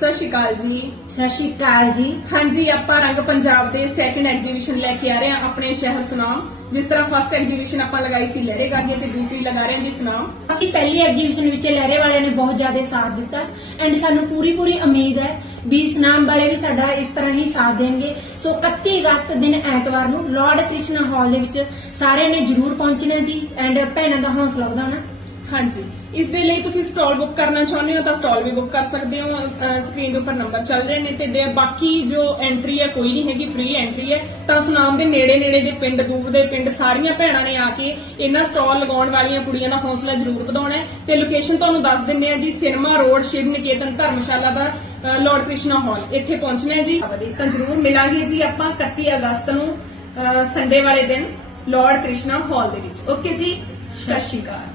ਸਤਿ ਸ਼੍ਰੀ ਅਕਾਲ ਜੀ। ਸਤਿ ਸ਼੍ਰੀ ਅਕਾਲ ਜੀ। ਹਾਂਜੀ ਆਪਾਂ ਰੰਗ ਪੰਜਾਬ ਦੇ ਸੈਕੰਡ ਐਗਜੀਬਿਸ਼ਨ ਲੈ ਕੇ ਆ ਰਹੇ ਹਾਂ। ਆਪਣੇ ਸ਼ਹਿਰ ਸੁਨਾਮ ਜਿਸ ਤਰ੍ਹਾਂ ਫਸਟ ਐਗਜੀਬਿਸ਼ਨ ਆਪਾਂ ਲਗਾਈ ਸੀ ਲਹਿਰੇ ਗਾਗੇ ਤੇ ਦੂਸਰੀ ਲਗਾ ਰਹੇ ਹਾਂ ਜੀ ਸੁਨਾਮ। ਅਸੀਂ ਪਹਿਲੀ ਐਗਜੀਬਿਸ਼ਨ ਵਿੱਚ ਲਹਿਰੇ ਵਾਲਿਆਂ ਨੇ ਬਹੁਤ ਜ਼ਿਆਦਾ ਸਾਥ ਦਿੱਤਾ ਐਂਡ ਸਾਨੂੰ ਪੂਰੀ ਪੂਰੀ ਉਮੀਦ ਹੈ ਵੀ ਸਨਾਮ ਵਾਲੇ ਵੀ ਸਾਡਾ ਇਸ ਤਰ੍ਹਾਂ ਹੀ ਸਾਥ ਦੇਣਗੇ। ਸੋ 31 ਅਗਸਤ ਦਿਨ ਐਤਵਾਰ ਨੂੰ ਲਾਰਡ ਕ੍ਰਿਸ਼ਨ ਹਾਲ ਦੇ ਵਿੱਚ ਸਾਰਿਆਂ ਨੇ ਜਰੂਰ ਪਹੁੰਚਣਾ ਜੀ ਐਂਡ ਭੈਣਾਂ ਦਾ ਹੌਸਲਾ ਵਧਾਉਣਾ। ਹਾਂਜੀ। ਇਸ ਦੇ ਲਈ ਤੁਸੀਂ ਸਟਾਲ ਬੁੱਕ ਕਰਨਾ ਚਾਹੁੰਦੇ ਹੋ ਤਾਂ ਸਟਾਲ ਵੀ ਬੁੱਕ ਕਰ ਸਕਦੇ ਹੋ। ਸਕਰੀਨ ਦੇ ਉੱਪਰ ਨੰਬਰ ਚੱਲ ਰਹੇ ਨੇ ਤੇ ਦੇ ਬਾਕੀ ਜੋ ਐਂਟਰੀ ਹੈ, ਕੋਈ ਨਹੀਂ ਹੈਗੀ ਫ੍ਰੀ ਐਂਟਰੀ ਹੈ। ਤਾਂ ਸੁਨਾਮ ਦੇ ਨੇੜੇ ਨੇੜੇ ਦੇ ਪਿੰਡ ਦੂਰ ਦੇ ਪਿੰਡ ਸਾਰੀਆਂ ਭੈਣਾਂ ਨੇ ਆ ਕੇ ਇਹਨਾਂ ਸਟਾਲ ਲਗਾਉਣ ਵਾਲੀਆਂ ਕੁੜੀਆਂ ਦਾ ਹੌਸਲਾ ਜ਼ਰੂਰ ਵਧਾਉਣਾ ਹੈ। ਤੇ ਲੋਕੇਸ਼ਨ ਤੁਹਾਨੂੰ ਦੱਸ ਦਿੰਨੇ ਆ ਜੀ, ਸਿਨੇਮਾ ਰੋਡ, ਸ਼ਿਵ ਨਿਕੇਤਨ ਧਰਮਸ਼ਾਲਾ ਦਾ ਲਾਰਡ ਕ੍ਰਿਸ਼ਨਾ ਹਾਲ ਇੱਥੇ ਪਹੁੰਚਣਾ ਹੈ ਜੀ। ਤਾਂ ਜ਼ਰੂਰ ਮਿਲਾਂਗੇ ਜੀ ਆਪਾਂ 31 ਅਗਸਤ ਨੂੰ ਸੰਡੇ ਵਾਲੇ ਦਿਨ ਲਾਰਡ ਕ੍ਰਿਸ਼ਨਾ ਹਾਲ ਦੇ ਵਿੱਚ। ਓਕੇ ਜੀ, ਸਤਿ ਸ਼੍ਰੀ ਅਕਾਲ।